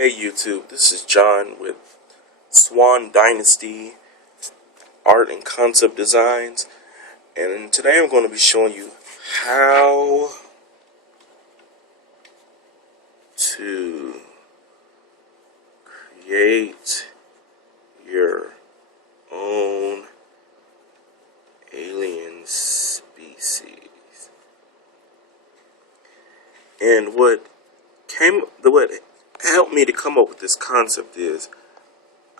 Hey YouTube, this is John with Swan Dynasty Art and Concept Designs, and today I'm going to be showing you how to create your own alien species. And what helped me to come up with this concept is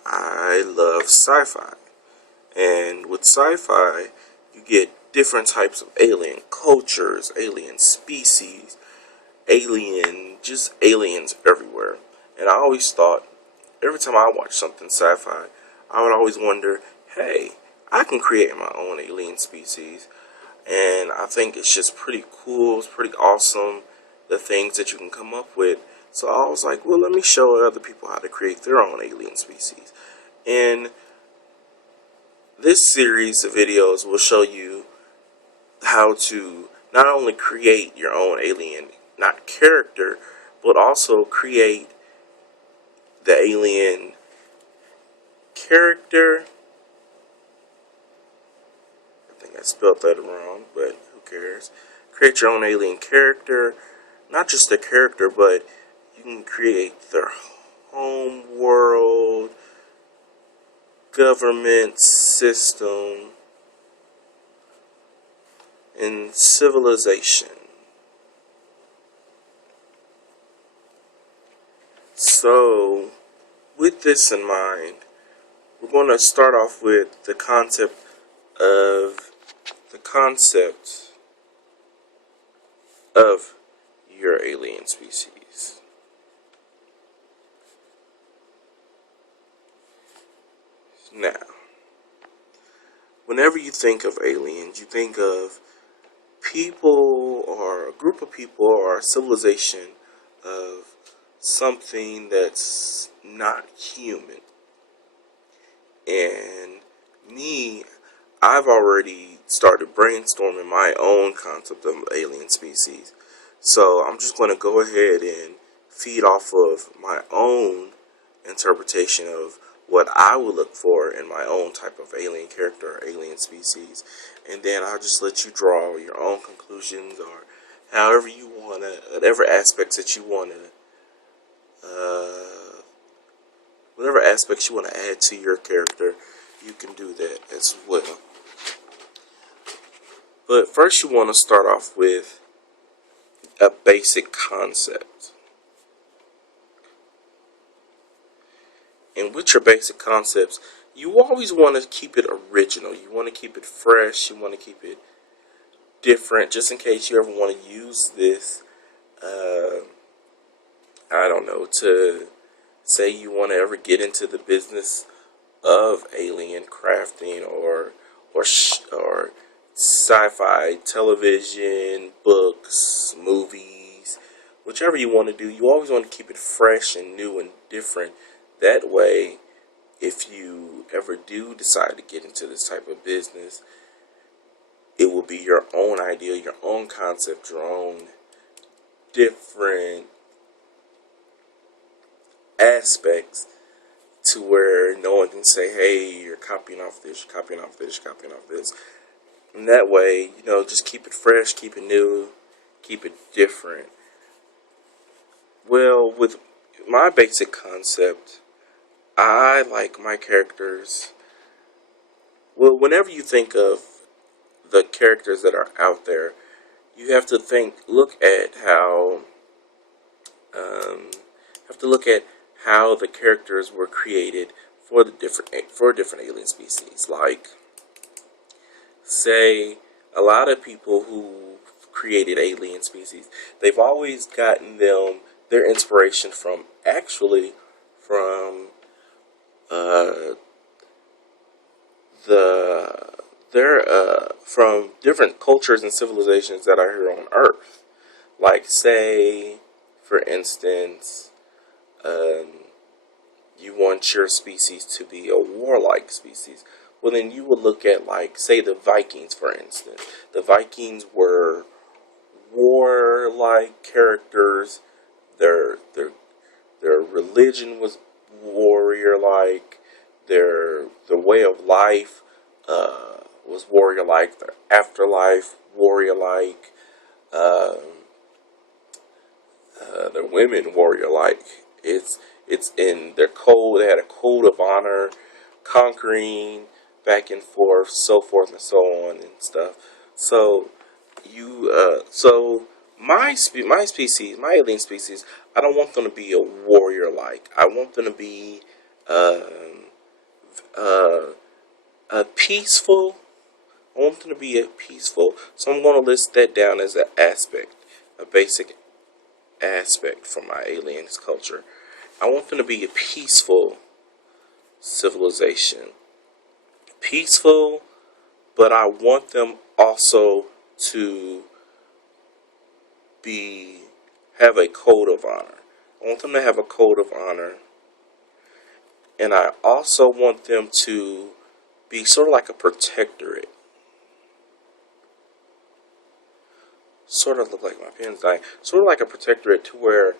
I love sci-fi. And with sci-fi, you get different types of alien cultures, alien species, just aliens everywhere. And I always thought, every time I watch something sci-fi, I would always wonder, hey, I can create my own alien species. And I think it's just pretty cool, it's pretty awesome, the things that you can come up with. So I was like, well, let me show other people how to create their own alien species. And this series of videos will show you how to not only create your own alien, not character, but also create the alien character. I think I spelled that wrong, but who cares? Create your own alien character, not just a character, but you can create their home world, government system, and civilization. So, with this in mind, we're going to start off with the concept of your alien species. Now, whenever you think of aliens, you think of people or a group of people or a civilization of something that's not human. And me, I've already started brainstorming my own concept of alien species. So I'm just going to go ahead and feed off of my own interpretation of what I would look for in my own type of alien character or alien species. And then I'll just let you draw your own conclusions or however you want to, whatever aspects that you want to, whatever aspects you want to add to your character, you can do that as well. But first you want to start off with a basic concept. And with your basic concepts, you always want to keep it original. You want to keep it fresh. You want to keep it different, just in case you ever want to use this. I don't know, to say you want to ever get into the business of alien crafting or sci-fi television, books, movies, whichever you want to do. You always want to keep it fresh and new and different. That way, if you ever do decide to get into this type of business, it will be your own idea, your own concept, your own different aspects, to where no one can say, hey, you're copying off this, you're copying off this, you're copying off this. And that way, just keep it fresh, keep it new, keep it different. Well, with my basic concept, I like my characters. Well, whenever you think of the characters that are out there, you have to look at how the characters were created for different alien species. Like, say, a lot of people who created alien species, they've always gotten their inspiration from from different cultures and civilizations that are here on Earth. Like, say, for instance, you want your species to be a warlike species. Well, then you would look at, like, say, the Vikings, for instance. The Vikings were warlike characters. They're religion was warrior-like. Their way of life was warrior-like. Their afterlife warrior-like. Their women warrior-like. It's in their code. They had a code of honor, conquering back and forth, so forth and so on and stuff. So my species, my alien species, I don't want them to be a warrior like. I want them to be uh, peaceful. I want them to be peaceful. So I'm going to list that down as an aspect, a basic aspect from my aliens culture. I want them to be a peaceful civilization. Peaceful, but I want them also to have a code of honor. I want them to have a code of honor, and I also want them to be sort of like a protectorate. Sort of look like my pen's dying. Sort of like a protectorate, to where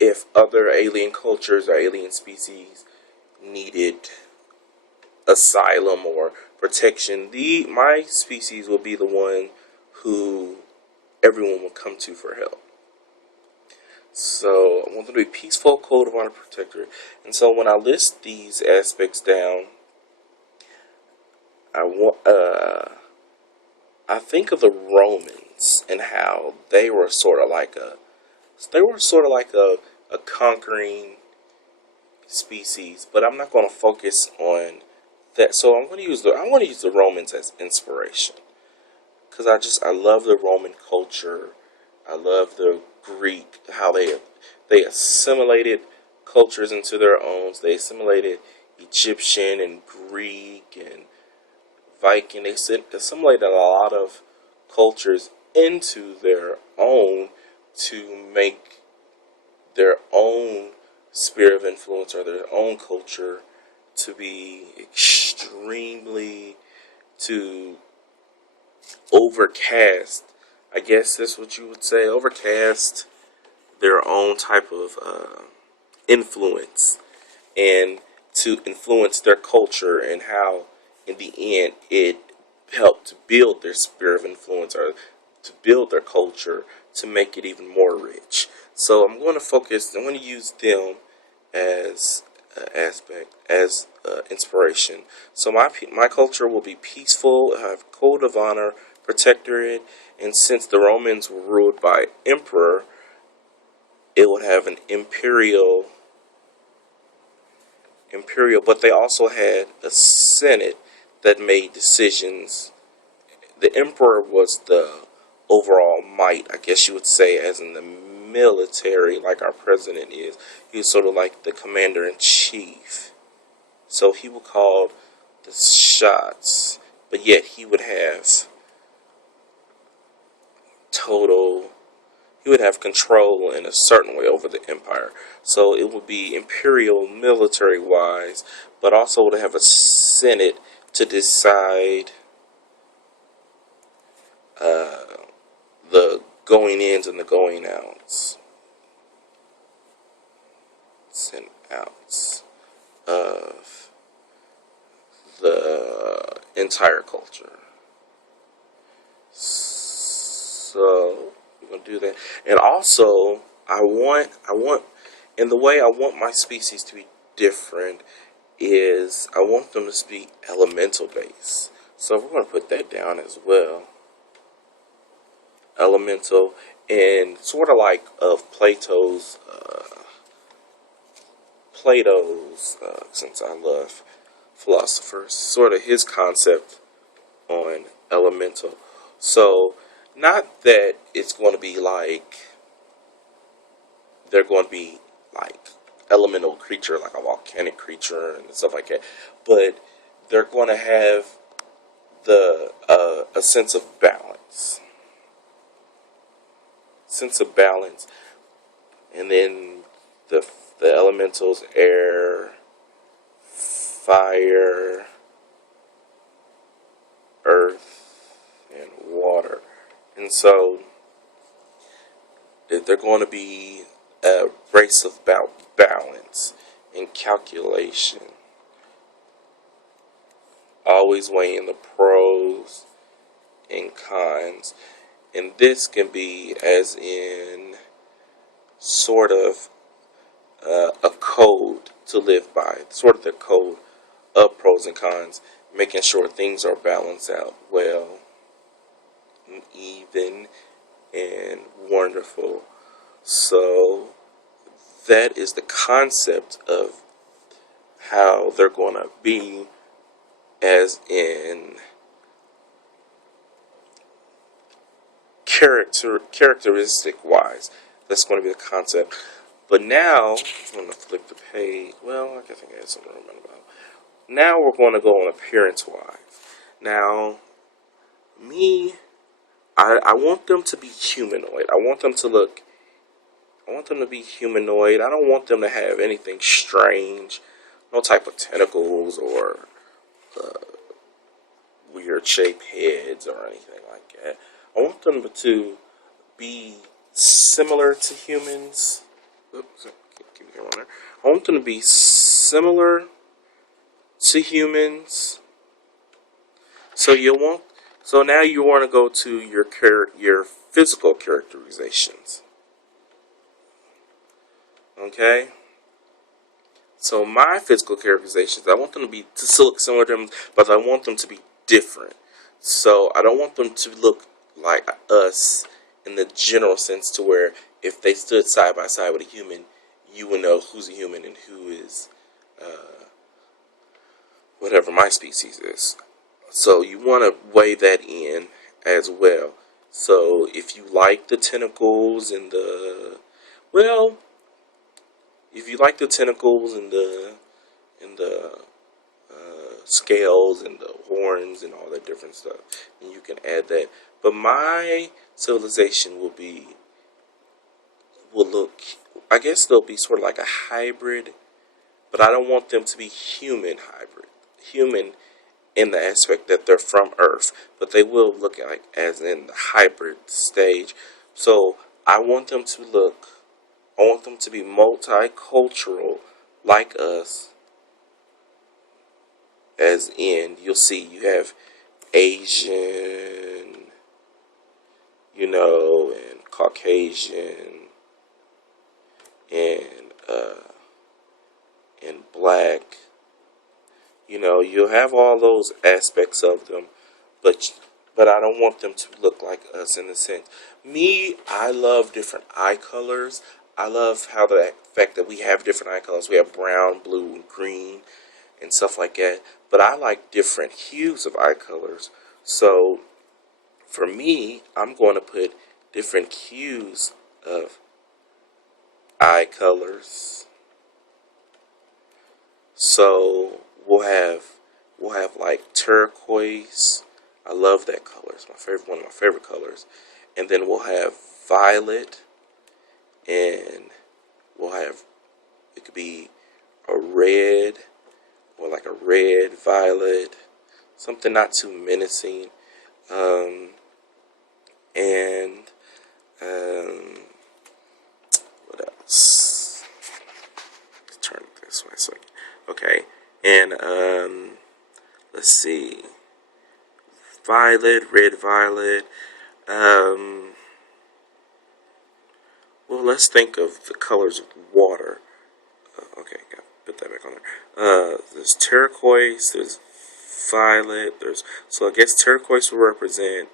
if other alien cultures or alien species needed asylum or protection, my species will be the one who everyone will come to for help. So I want them to be peaceful, code of honor, protector. And so when I list these aspects down, I think of the Romans and how they were sort of like a conquering species, but I'm not going to focus on that. So I want to use the Romans as inspiration, because I love the Roman culture. I love the Greek, how they assimilated cultures into their own. They assimilated Egyptian and Greek and Viking. They assimilated a lot of cultures into their own to make their own sphere of influence or their own culture to be extremely, to overcast, I guess that's what you would say, overcast their own type of influence, and to influence their culture, and how in the end it helped to build their sphere of influence, or to build their culture to make it even more rich. So I'm going to use them as aspect, as inspiration. So my culture will be peaceful, have code of honor, protectorate, and since the Romans were ruled by emperor, it would have an imperial, but they also had a senate that made decisions. The emperor was the overall might, I guess you would say, as in the military, like our president is. He was sort of like the commander-in-chief. So he would call the shots, but yet he would have control in a certain way over the empire. So it would be imperial military wise, but also to have a senate to decide the going ins and the going outs of the entire culture. So we're gonna do that, and also and the way I want my species to be different is I want them to be elemental based. So we're gonna put that down as well. Elemental, and sort of like of Plato's, since I love philosophers, sort of his concept on elemental. So not that it's going to be like they're going to be like elemental creature, like a volcanic creature and stuff like that, but they're going to have a sense of balance. And then the elementals: air, fire, earth, and water. And so they're going to be race about balance and calculation, always weighing the pros and cons. And this can be as in sort of a code to live by, sort of the code of pros and cons, making sure things are balanced out well, and even, and wonderful. So that is the concept of how they're going to be, as in characteristic wise. That's going to be the concept. But now I'm going to flip the page. Well, I guess I had something to remember about. Now we're going to go on appearance wise. Now, me, I want them to be humanoid. I want them to be humanoid. I don't want them to have anything strange. No type of tentacles or weird shaped heads or anything like that. I want them to be similar to humans. Oops, keep it on there. I want them to be similar to humans. So now you want to go to your physical characterizations. Okay? So my physical characterizations, I want them to look similar to them, but I want them to be different. So I don't want them to look like us in the general sense, to where if they stood side by side with a human, you would know who's a human and who is whatever my species is. So you want to weigh that in as well. So if you like the tentacles and if you like the tentacles and the scales and the horns and all that different stuff, then you can add that. But my civilization will look, I guess they'll be sort of like a hybrid, but I don't want them to be human hybrid. Human in the aspect that they're from Earth, but they will look like as in the hybrid stage. So I want them to be multicultural like us, as in you'll see you have Asian, and Caucasian, and black. You'll have all those aspects of them, but I don't want them to look like us in a sense. Me, I love different eye colors. I love how the fact that we have different eye colors. We have brown, blue, and green, and stuff like that. But I like different hues of eye colors. So for me, I'm going to put different hues of eye colors. So we'll have like turquoise. I love that color. It's one of my favorite colors. And then we'll have violet, and it could be a red, or like a red violet, something not too menacing. What else? Let's turn it this way. Okay, and let's see, violet, red violet. Well, let's think of the colors of water. Okay, gotta put that back on there. There's turquoise, there's violet, so I guess turquoise will represent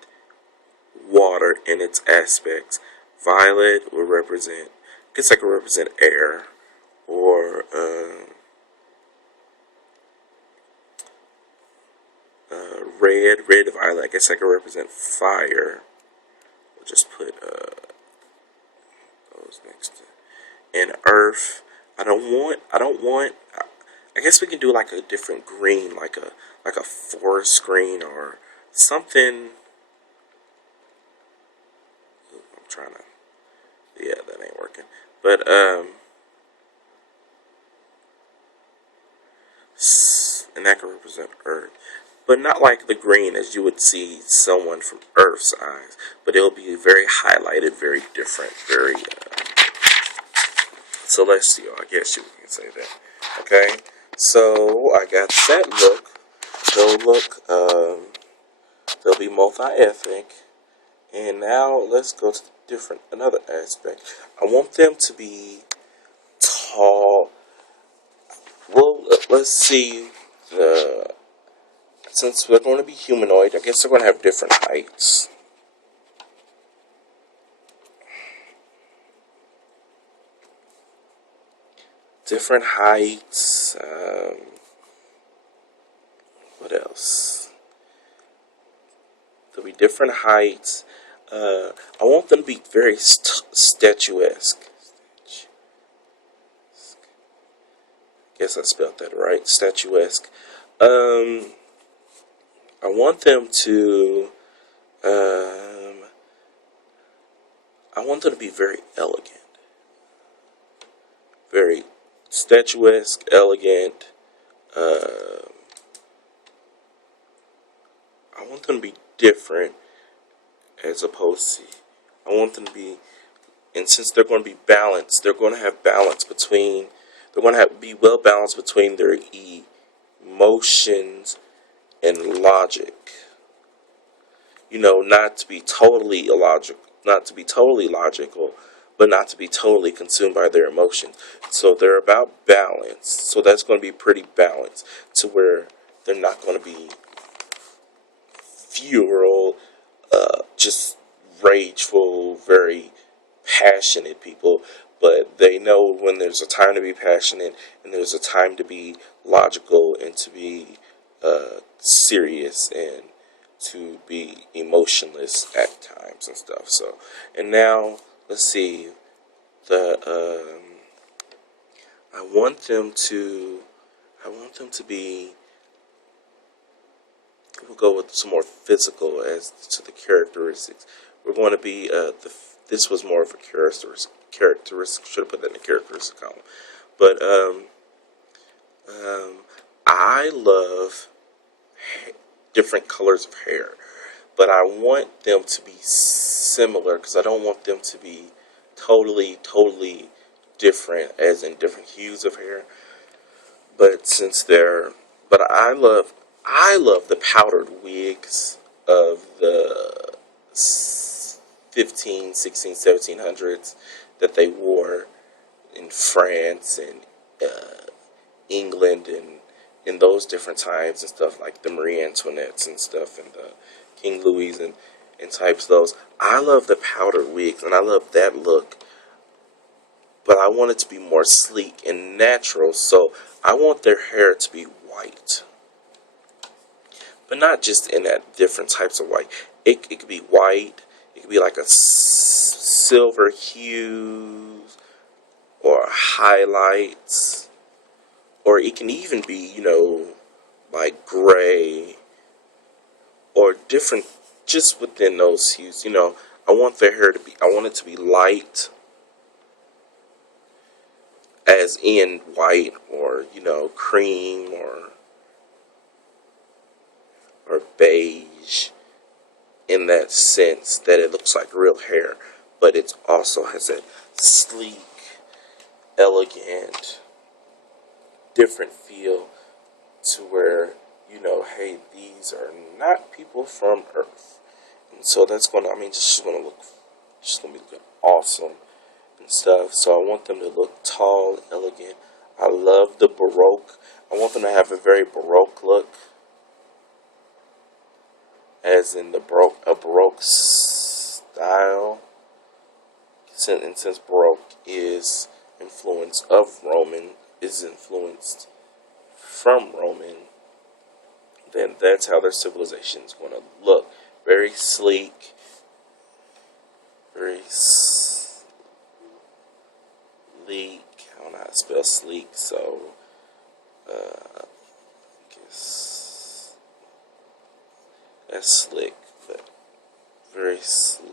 water in its aspects. Violet will represent, I guess I could represent air, or red violet, I guess I could represent fire. We'll just put those next to, and earth. I guess we can do like a different green, like a forest green or something. I'm trying to, yeah, that ain't working. But and that can represent earth, but not like the green as you would see someone from Earth's eyes. But it'll be very highlighted, very different, very celestial, I guess you can say that. Okay, so I got that look. They'll be multi-ethnic, and now let's go to another aspect. I want them to be tall. Well, let's see. Since they're going to be humanoid, I guess they're going to have different heights. Different heights. What else? There'll be different heights. I want them to be very statuesque. Guess I spelled that right. Statuesque. I want them to. I want them to be very elegant. Very statuesque, elegant. I want them to be different as opposed to. I want them to be, and since they're going to be balanced, they're going to have balance between. They're going to be well balanced between their emotions and logic. You know, not to be totally illogical, not to be totally logical, but not to be totally consumed by their emotions. So they're about balance. So that's going to be pretty balanced to where they're not going to be fural, just rageful, very passionate people. But they know when there's a time to be passionate and there's a time to be logical and to be serious and to be emotionless at times and stuff. So, and now let's see. I want them to be. We'll go with some more physical as to the characteristics. We're going to be this was more of a characteristic. Should have put that in the characteristic column. But I love different colors of hair, but I want them to be similar because I don't want them to be totally different, as in different hues of hair. But I love the powdered wigs of the 15, 16, 1700s that they wore in France and England and in those different times and stuff, like the Marie Antoinettes and stuff and the King Louis and types of those. I love the powdered wigs and I love that look, but I want it to be more sleek and natural, so I want their hair to be white. But not just in that different types of white. It could be white, it could be like a silver hue or highlights, or it can even be, like gray or different, just within those hues. I want their hair I want it to be light, as in white or, cream or beige, in that sense that it looks like real hair, but it also has that sleek, elegant, different feel to where, hey, these are not people from Earth. And so that's just going to be looking awesome and stuff. So I want them to look tall, elegant. I love the Baroque. I want them to have a very Baroque look, as in a Baroque style. Since Baroque is influenced from Roman, then that's how their civilization is going to look. Very sleek, very sleek. I don't know how to spell sleek, so I guess that's slick, but very sleek.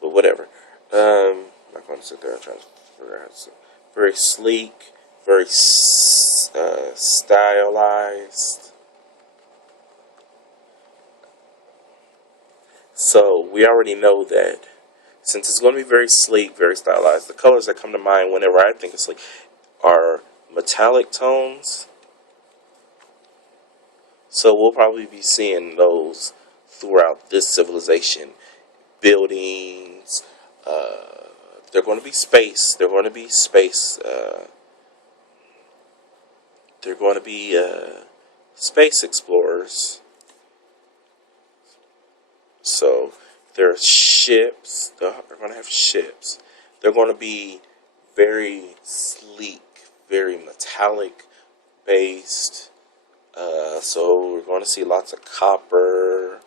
But whatever. I'm not going to sit there and try to figure out. So, very sleek, very stylized. So we already know that since it's going to be very sleek, very stylized, the colors that come to mind whenever I think of sleek are metallic tones. So we'll probably be seeing those throughout this civilization. Buildings, they're going to be space. They're going to be space. They're going to be space explorers. So there are ships. They're going to have ships. They're going to be very sleek, very metallic based. So we're going to see lots of copper,